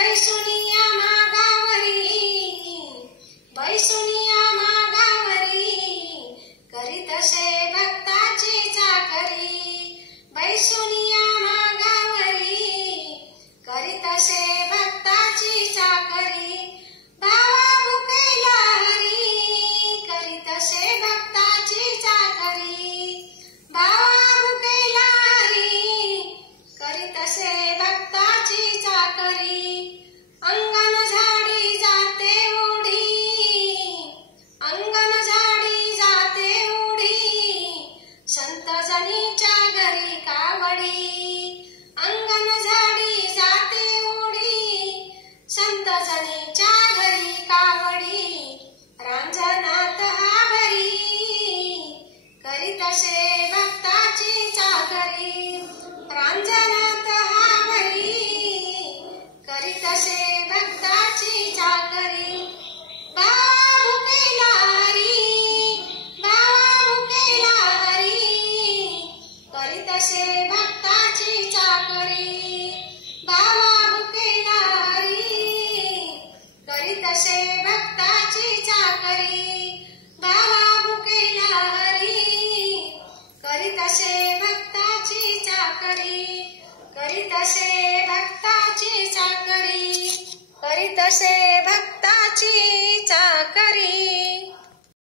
बैसुनिया मागावरी, बैसुनिया मागावरी, करीतसे भक्ताची चाकरी। बैसुनिया मागावरी, करीतसे भक्ताची चाकरी। भावा भुकेला हरी, करीतसे भक्ताची चाकरी। भावा भुकेला हरी, करीतसे भक्ताची चाकरी। अंगण झाडी जाते उडी, अंगण झाडी जाते उडी, संत जनीच्या घरी कावडी। अंगण झाडी जाते उडी, संत जनीच्या घरी कावडी। रांजणात हा भरी, करीतसे भक्ताची चाकरी। रांजणात हा भरी, करीतसे भक्ताची चाकरी। भावा भुकेला हरी, भावा भुकेला हरी, करीतसे भक्ताची चाकरी। भावा भुकेला हरी, करीतसे भक्ताची चाकरी। भावा भुकेला हरी, करीतसे भक्ताची चाकरी। करीतसे भक्ताची चाकरी, करीतसे भक्ताची चाकरी।